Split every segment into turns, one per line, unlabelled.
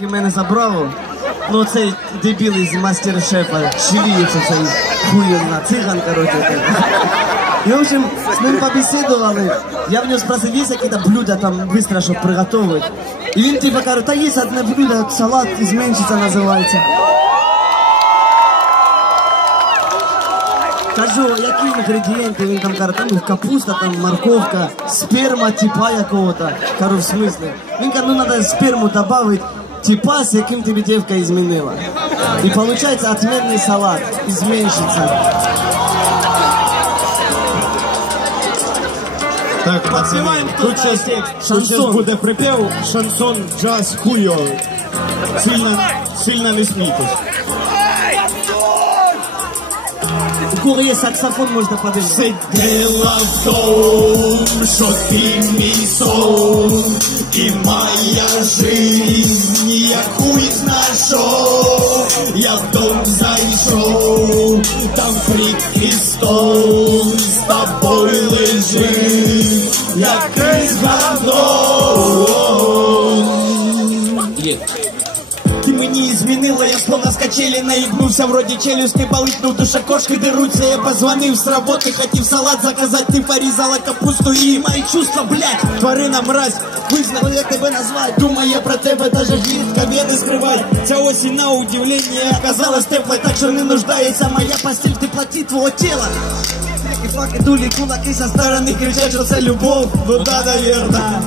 І мене забрало. Ну цей дебіл із мастер-шефа, чиліється цей хуєнна циган, короче. И, в общем, с ним побеседовали. Я в нього спросив, є какие-то блюда там быстро, щоб приготовить. І він типа каже, та є одне блюдо, салат із меншиця називається. Кажу, які інгредієнти, він там каже, там ну, капуста, там морковка, сперма типа якого-то. Кажу, в смысле? Він каже, ну треба сперму добавити типа, з яким тобі дівка змінила. І виходить отменний салат, изменщица.
Так, пацани,
Подпіваємо
тут
тут
щас,
текст.
тут щас
Шансон.
буде припев, шансон, джаз, хуйо. Сильно, сильно не смійтесь.
У кого є саксофон, можна подивитися.
Все дело в том, що ти мій сон і моя жизнь, я хуй знайшов, я в дом зайшов, там фрік і стол, з тобою лежить, якийсь гандон. качелі наїбнувся, вроді челюсть не болить, ну в душе кошки деруться. Я позвонив з роботи, хотів салат заказати, ти порізала капусту і мої чувства, блядь, тварина мразь. Визнав, як тебе назвать, думає про тебе, даже жінка вени скривай. Ця осінь на удивлення оказалась теплой, так що не нуждається моя постіль в теплоті твого тіла. І флаки, дулі, кулаки со сторони кричать, що це любов, ну да, наверное.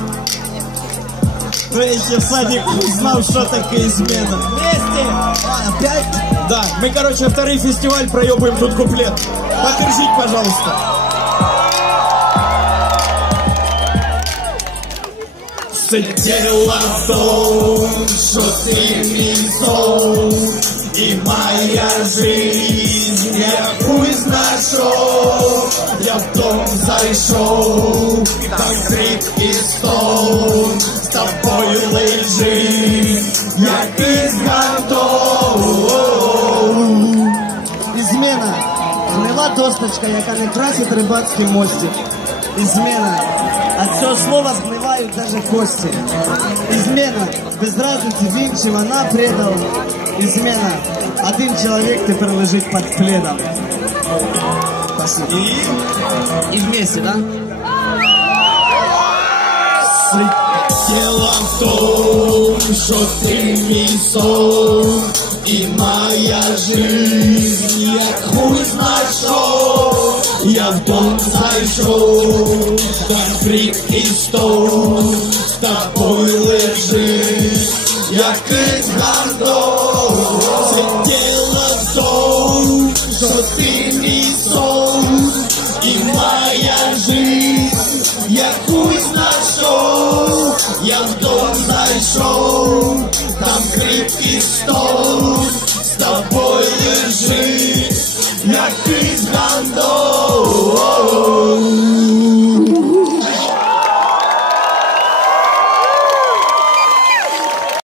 Ну, я ще в садику знал, что такое измена. Вместе! А, опять? Да, мы, короче, второй фестиваль проебываем тут куплет. Поддержите, пожалуйста. Том, что ты мій сон, моя жизнь, я хуй знайшов, я в дом зайшов, там крик і стон, тобою лежить, якийсь гандон.
Ізмена. Гнила досточка, яка не красить рибацький мостик. Ізмена. От цього слова згнивають даже кості. Ізмена. Без разниці він чи вона предала. Ізмена. Один чоловік тепер лежить під пледом. Спасибо.
І
І вместе, да?
Дело в том, что ты мій сон і моя жизнь, як хуй знайшов, я в дом зайшов, там крик і стон, з тобою лежить, якийсь гандон. Все дело в том, що ти мій сон і моя жизнь, я хуй знайшов, я в дом зайшов, там крик і стон,